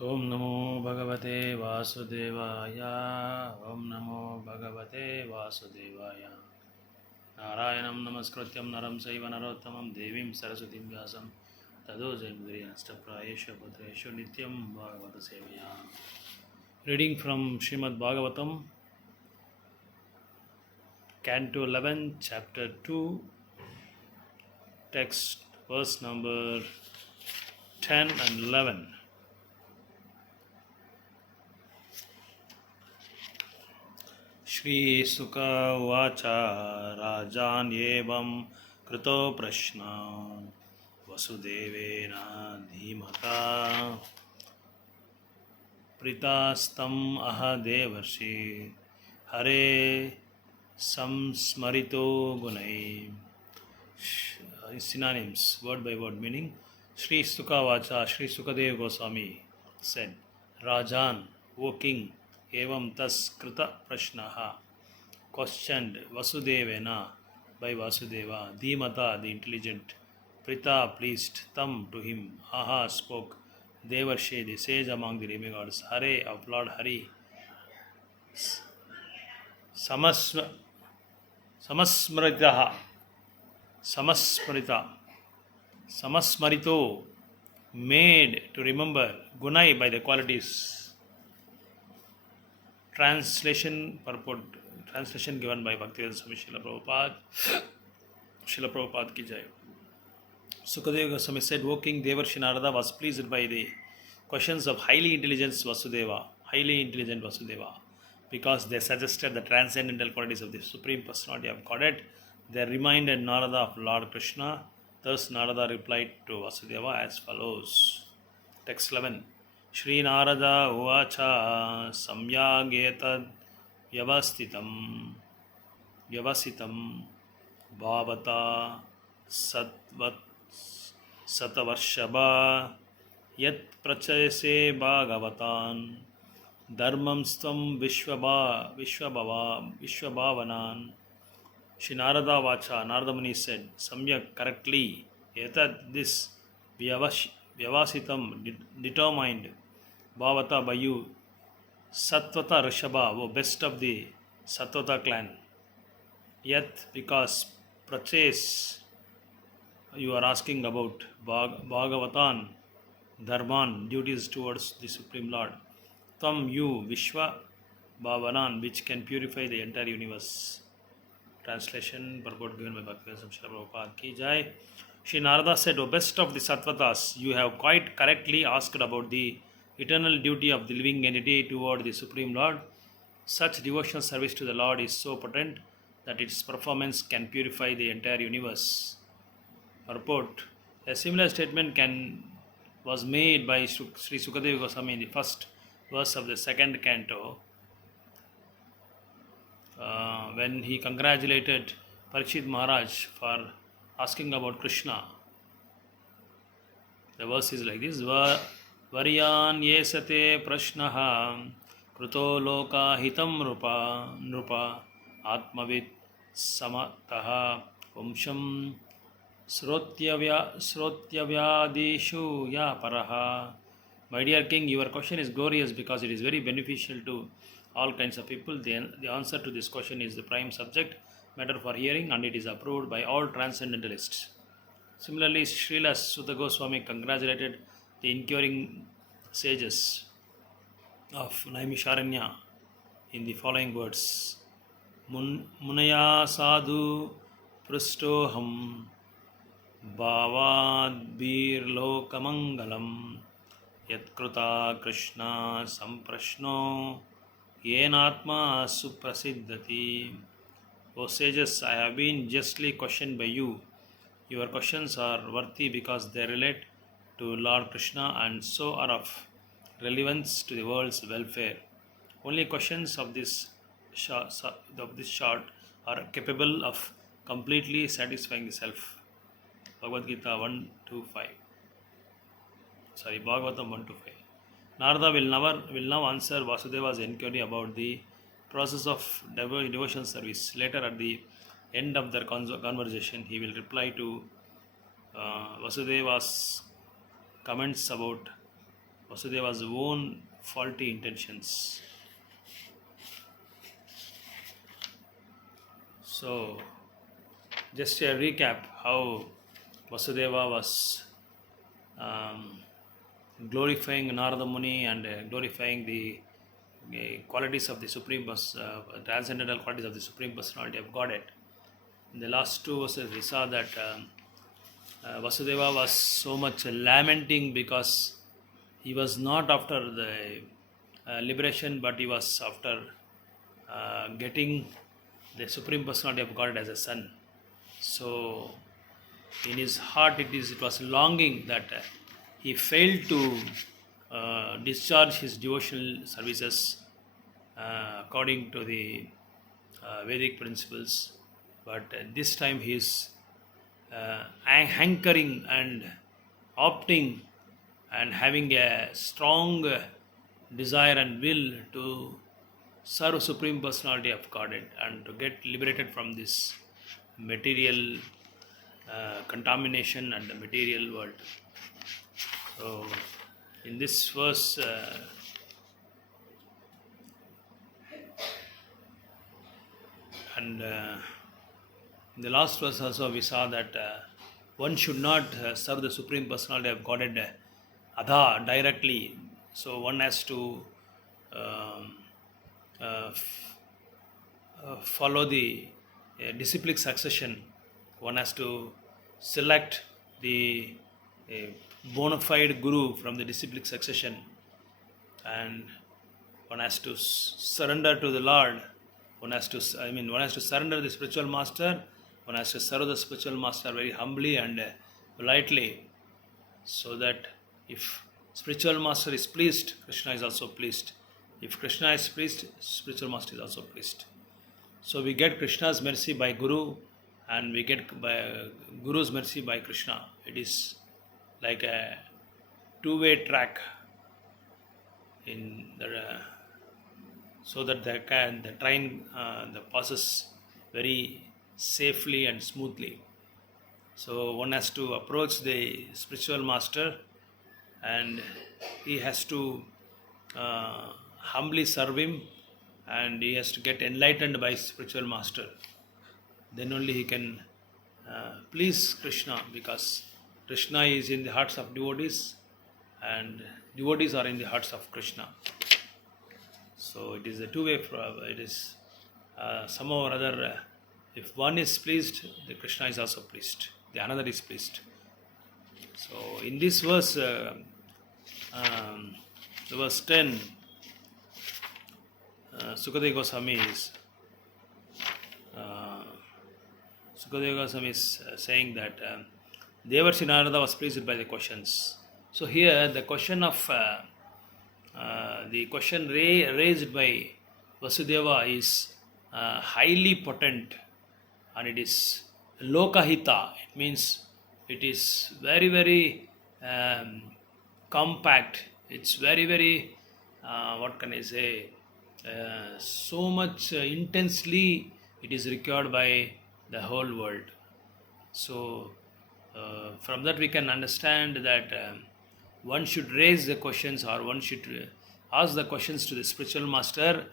Om Namo Bhagavate Vasudevaya. Om Namo Bhagavate Vasudevaya. Narayanam Namaskrityam Naram Saiva Narottamam Devim Saraswatim Vyasam Tado Jaimudri Ashtaprayesha Putreshu Nityam Bhagavata Sevaya. Reading from Srimad Bhagavatam, Canto 11, Chapter 2, text verse number 10 and 11. Shri Sukha Vacha Rajan Yevam Krito Prashna Vasudevena Dhimata Pritastam Aha Devarshi Hare Samsmarito Gunai. Synonyms, word by word meaning. Shri Sukha Vacha, Shri Sukadeva Goswami said, Rajan, O king, Evam tas krita prashnaha, questioned Vasudevena by Vasudeva, Dhimata, the intelligent, Prita, pleased, Tam, to him, Aha, spoke, Devarshe, the sage among the demigods, Hare, of Lord Hari, Samasmaritaha, Samasmarito, made to remember, Gunai, by the qualities. Translation given by Bhaktivedanta Swami Srila Prabhupada. Srila Prabhupada ki jai. Sukadeva Goswami said, O King, Devarshi Narada was pleased by the questions of highly intelligent Vasudeva, because they suggested the transcendental qualities of the Supreme Personality of Godhead. They reminded Narada of Lord Krishna. Thus Narada replied to Vasudeva as follows. Text 11. Shri Narada Uvacha Samyageta Vyavasitam Bhavata Satavarshaba Yat Prachayase Bhagavatan Dharmam Stam Vishwabhavanan. Shri Narada Vacha, Narada Muni said, Samyak, correctly, Etat, this Vyavasitam, determined, Bhavata, by you, Satvata Rishabha, O best of the Satvata clan. Yet, because purchase, you are asking about Bhagavatan, Dharman, duties towards the Supreme Lord. Tam, you, Vishwa Bhavanan, which can purify the entire universe. Translation, purport given by Bhaktivedanta Swami Srila Prabhupada ki jai. Shri Narada said, O best of the Sattvatas, you have quite correctly asked about the eternal duty of the living entity toward the Supreme Lord. Such devotional service to the Lord is so potent that its performance can purify the entire universe. Purport. A similar statement was made by Sri Sukadeva Goswami in the first verse of the second canto, when he congratulated Parikshit Maharaj for asking about Krishna. The verse is like this: Varyan yesate prashnaha kruto loka hitam nrupa atmavit samataha vamsham srotyavadishu ya paraha. My dear king, your question is glorious because it is very beneficial to all kinds of people. The answer to this question is the prime subject matter for hearing, and it is approved by all transcendentalists. Similarly, Srila Sutta Goswami congratulated the inquiring sages of Naimisharanya in the following words: Munaya sadhu prustoham bhavad bir lokamangalam yatkruta krishna samprashno yenatma suprasiddhati. O sages, I have been justly questioned by you. Your questions are worthy because they relate to Lord Krishna and so are of relevance to the world's welfare. Only questions of this sort are capable of completely satisfying the self. Bhagavad Gita 1-5. Bhagavatam 1-5. Narada will now answer Vasudeva's inquiry about the process of devotional service. Later, at the end of their conversation, he will reply to Vasudeva's comments about Vasudeva's own faulty intentions. So, just a recap how Vasudeva was um, glorifying Narada Muni and glorifying the qualities of the transcendental qualities of the Supreme Personality of Godhead. In the last two verses, we saw that Vasudeva was so much lamenting because he was not after the liberation, but he was after getting the Supreme Personality of God as a son. So, in his heart, it was longing that he failed to discharge his devotional services according to the Vedic principles. But this time he is hankering and opting and having a strong desire and will to serve Supreme Personality of Godhead and to get liberated from this material contamination and the material world. So, in this verse, and in the last verse also we saw that one should not serve the Supreme Personality of Godhead Adha directly. So one has to follow the disciplic succession. One has to select the bona fide guru from the disciplic succession, and one has to surrender to the Lord. One has to surrender the spiritual master. One has to serve the spiritual master very humbly and politely, so that if spiritual master is pleased, Krishna is also pleased. If Krishna is pleased, spiritual master is also pleased. So we get Krishna's mercy by Guru, and we get by Guru's mercy by Krishna. It is like a two-way track in the so that the train passes very safely and smoothly. So one has to approach the spiritual master, and he has to humbly serve him, and he has to get enlightened by spiritual master. Then only he can please Krishna, because Krishna is in the hearts of devotees and devotees are in the hearts of Krishna. So it is a two-way. It is somehow or other. If one is pleased, the Krishna is also pleased. The another is pleased. So in this verse, the verse 10, Sukadeva Goswami is saying that Devarshi Narada was pleased by the questions. So here the question of raised by Vasudeva is highly potent, and it is Loka Hita. It means it is very, very compact. It's very, very, what can I say, so much intensely it is required by the whole world. So from that we can understand that one should raise the questions, or one should ask the questions to the spiritual master,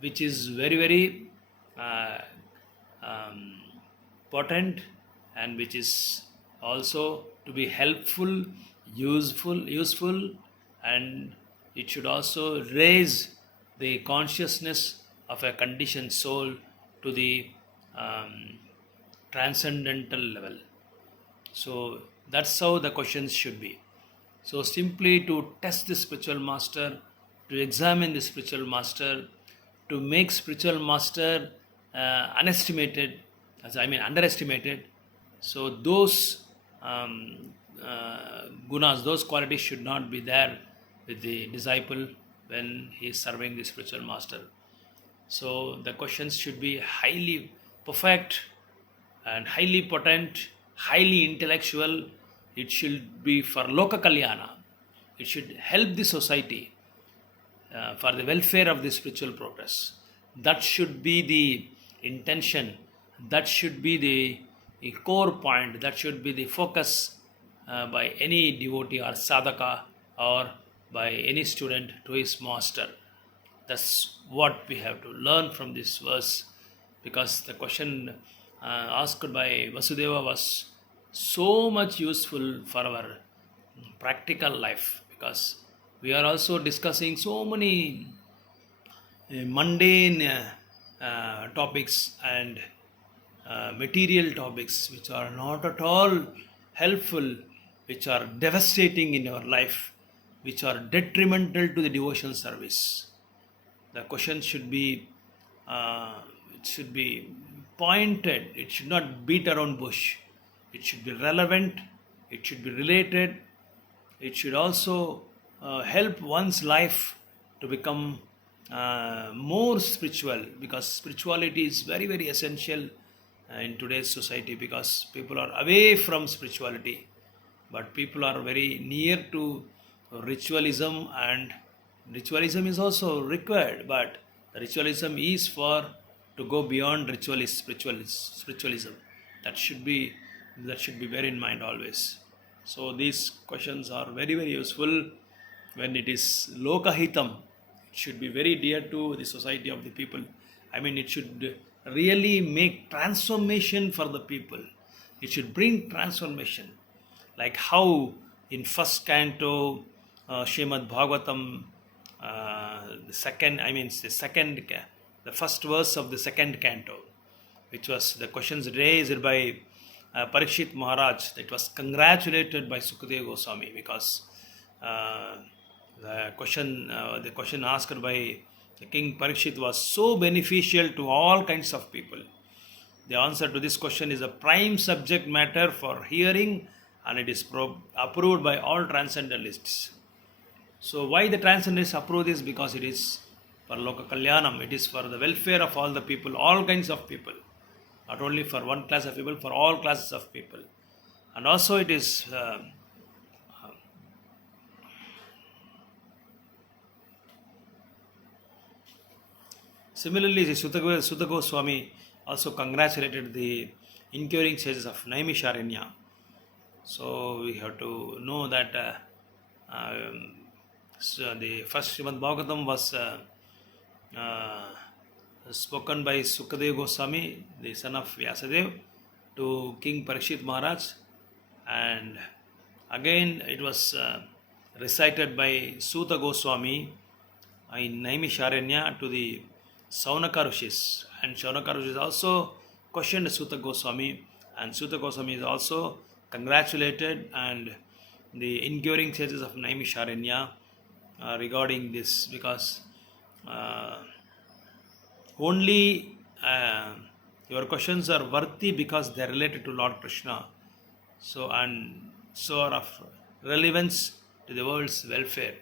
which is very, very potent, and which is also to be helpful, useful, and it should also raise the consciousness of a conditioned soul to the transcendental level. So that's how the questions should be. So simply to test the spiritual master, to examine the spiritual master, to make spiritual master underestimated. So those gunas, those qualities should not be there with the disciple when he is serving the spiritual master. So the questions should be highly perfect and highly potent, highly intellectual. It should be for Loka Kalyana. It should help the society for the welfare of the spiritual progress. That should be the intention. That should be the core point. That should be the focus by any devotee or sadhaka or by any student to his master. That's what we have to learn from this verse, because the question asked by Vasudeva was so much useful for our practical life, because we are also discussing so many mundane topics and material topics which are not at all helpful, which are devastating in our life, which are detrimental to the devotional service. The question should be it should be pointed. It should not beat around bush. It should be relevant. It should be related. It should also help one's life to become more spiritual, because spirituality is very, very essential in today's society, because people are away from spirituality, but people are very near to ritualism, and ritualism is also required, but the ritualism is for to go beyond spiritualism. That should be very in mind always. So these questions are very, very useful when it is Loka Hitam. It should be very dear to the society of the people. I mean, it should really make transformation for the people. It should bring transformation, like how in first canto Srimad Bhagavatam, the first verse of the second canto, which was the questions raised by Parikshit Maharaj, that was congratulated by Sukadeva Goswami, because the question asked by the King Parikshit was so beneficial to all kinds of people. The answer to this question is a prime subject matter for hearing, and it is approved by all transcendentalists. So why the transcendentalists approve this? Because it is for Loka Kalyanam, it is for the welfare of all the people, all kinds of people, not only for one class of people, for all classes of people. And also it is similarly, Sutta Goswami also congratulated the incurring sages of Naimisharanya. So we have to know that so the first Srimad Bhagavatam was spoken by Sukadeva Goswami, the son of Vyasadeva, to King Parikshit Maharaj, and again it was recited by Suta Goswami in Naimisharanya to the Saunaka Rishis, and Saunaka Rishis also questioned Suta Goswami, and Suta Goswami is also congratulated and the enduring sages of Naimisharanya regarding this, because only your questions are worthy because they are related to Lord Krishna, so are of relevance to the world's welfare.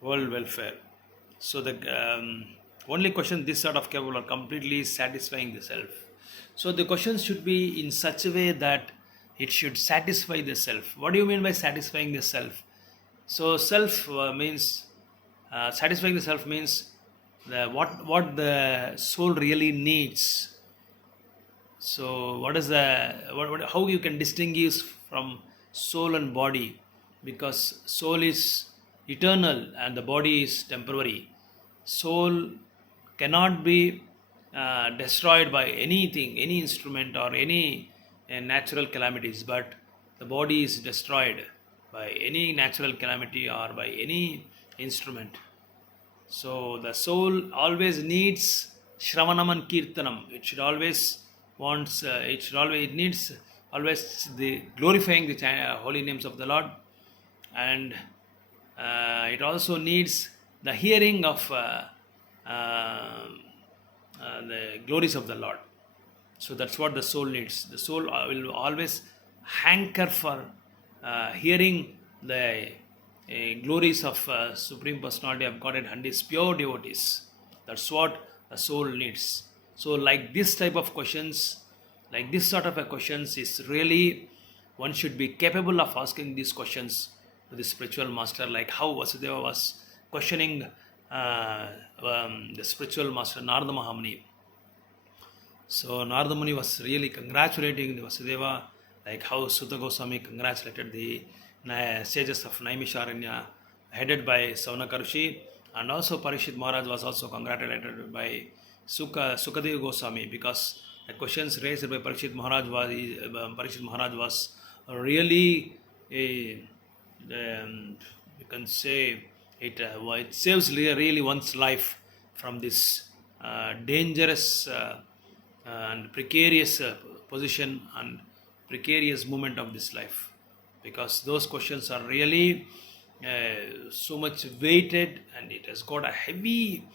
World welfare. So the only question this sort of capable are completely satisfying the self. So the questions should be in such a way that it should satisfy the self. What do you mean by satisfying the self? So self means satisfying the self means what the soul really needs. So what is how you can distinguish from soul and body, because soul is eternal and the body is temporary. Soul cannot be destroyed by anything, any instrument or any natural calamities, but the body is destroyed by any natural calamity or by any instrument. So the soul always needs Shravanam and Kirtanam. It should always it needs always the glorifying the holy names of the Lord, and it also needs the hearing of the glories of the Lord. So that's what the soul needs. The soul will always hanker for hearing the glories of Supreme Personality of Godhead and His pure devotees. That's what the soul needs. So like this type of questions, like this sort of a questions is really, one should be capable of asking these questions to the spiritual master, like how Vasudeva was questioning the spiritual master Narada Mahamuni. So Narada Muni was really congratulating the Vasudeva like how Sutta Goswami congratulated the sages of Naimisharanya headed by Saunaka and also Parishit Maharaj was also congratulated by Sukadev Goswami, because the questions raised by Parishit Maharaj was really a, you can say it saves really one's life from this dangerous and precarious position and precarious moment of this life, because those questions are really so much weighted, and it has got a heavy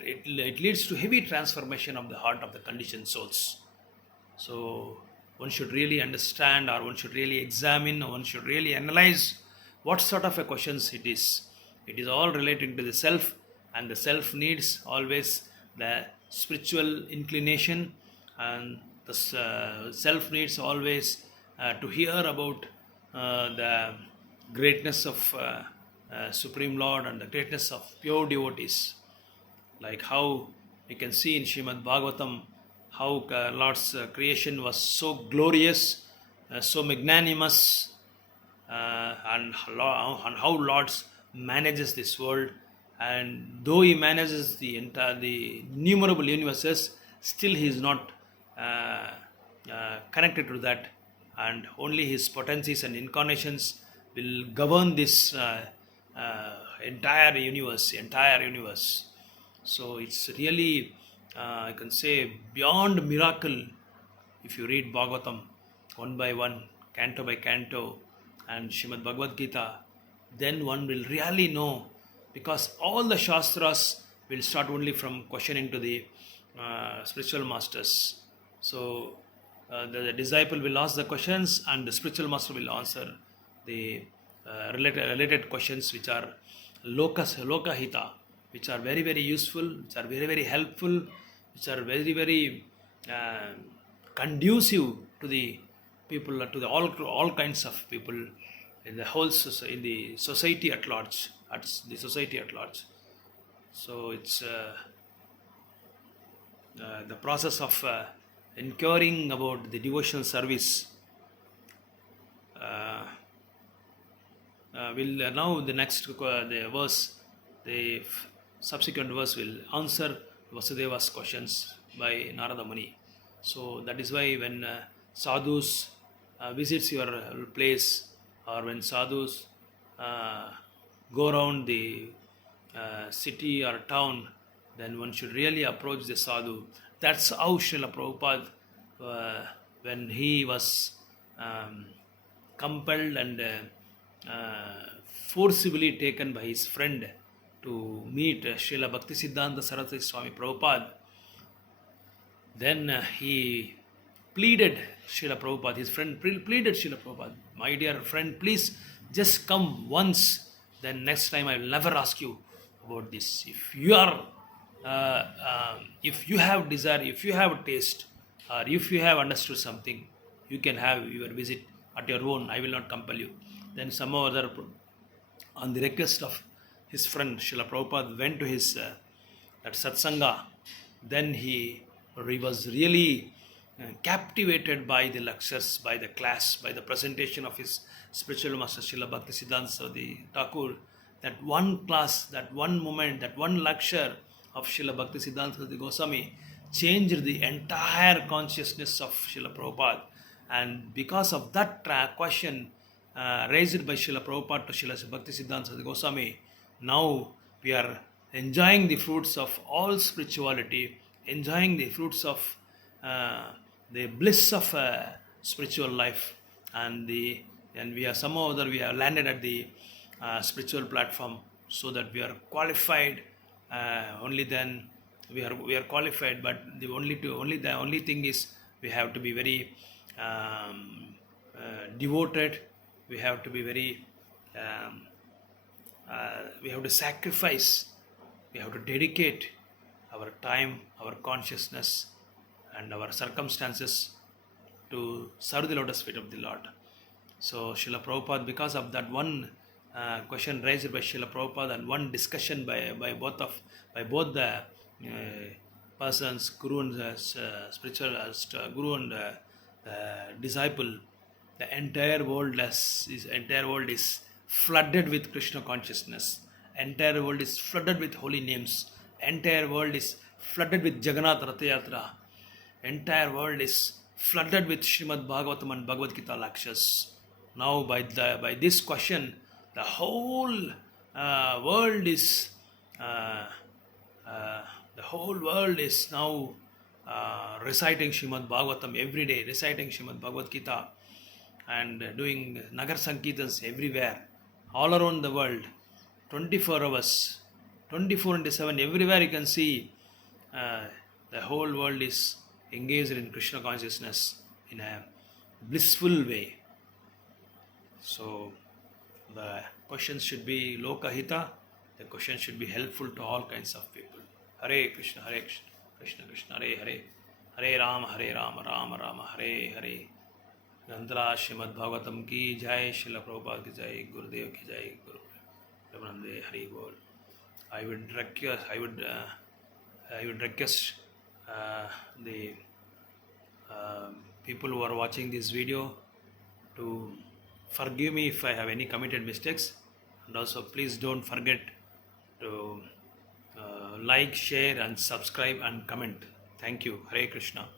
it leads to heavy transformation of the heart of the conditioned souls. So one should really understand, or one should really examine, or one should really analyze what sort of a questions it is. It is all relating to the self, and the self needs always the spiritual inclination, and the self needs always to hear about the greatness of Supreme Lord and the greatness of pure devotees. Like how we can see in Srimad Bhagavatam, how Lord's creation was so glorious, so magnanimous, and how Lord manages this world. And though He manages the innumerable universes, still He is not connected to that, and only His potencies and incarnations will govern this entire universe. So it's really, I can say, beyond miracle. If you read Bhagavatam one by one, canto by canto, and Srimad Bhagavad Gita, then one will really know, because all the Shastras will start only from questioning to the spiritual masters. So the disciple will ask the questions, and the spiritual master will answer the related questions, which are Loka Hita, which are very, very useful, which are very, very helpful, which are very, very conducive to the people, to the all kinds of people in the whole in the society at large. So it's the process of inquiring about the devotional service. Will now the next the verse, the subsequent verse will answer Vasudeva's questions by Narada Muni. So that is why when sadhus visits your place, or when sadhus go around the city or town, then one should really approach the sadhu. That's how Srila Prabhupada, when he was compelled and forcibly taken by his friend to meet Srila Bhaktisiddhanta Saraswati Swami Prabhupada, then he pleaded Srila Prabhupada, his friend pleaded Srila Prabhupada, my dear friend, please just come once, then next time I will never ask you about this. If you are, if you have desire, if you have taste, or if you have understood something, you can have your visit at your own, I will not compel you. Then some other, on the request of his friend, Srila Prabhupada went to his that satsanga. Then he was really captivated by the lectures, by the class, by the presentation of his spiritual master Srila Bhaktisiddhanta Saraswati Thakur. That one class, that one moment, that one lecture of Srila Bhaktisiddhanta Saraswati Goswami changed the entire consciousness of Srila Prabhupada. And because of that question raised by Srila Prabhupada to Srila Bhaktisiddhanta Saraswati Goswami, now we are enjoying the fruits of all spirituality, enjoying the fruits of the bliss of spiritual life, and we are somehow or other we have landed at the spiritual platform, so that we are qualified. Only then we are qualified, but the only thing is we have to be very devoted. We have to be very we have to sacrifice, we have to dedicate our time, our consciousness, and our circumstances to serve the lotus feet of the Lord. So Srila Prabhupada, because of that one question raised by Srila Prabhupada and one discussion by both the persons, Guru and spiritual Guru and disciple, the entire world is flooded with Krishna consciousness. Entire world is flooded with holy names. Entire world is flooded with Jagannath Ratha Yatra. Entire world is flooded with Srimad Bhagavatam and Bhagavad Gita lectures. Now, by this question, the whole world is uh, uh, the whole world is now reciting Srimad Bhagavatam every day, reciting Srimad Bhagavad Gita, and doing Nagar Sankirtans everywhere, all around the world, 24 hours, 24 into 7, everywhere you can see the whole world is engaged in Krishna consciousness in a blissful way. So the questions should be Loka Hita, the questions should be helpful to all kinds of people. Hare Krishna, Krishna Krishna, Hare, Hare Rama, Rama Rama, Hare Hare. Granthara Srimad Bhagavatam ki jai, Srila Prabhupada ki jai, Gurudev ki jai, Guru Premanande Hari Bol. I would request the people who are watching this video to forgive me if I have any committed mistakes, and also please don't forget to like, share and subscribe and comment. Thank you. Hare Krishna.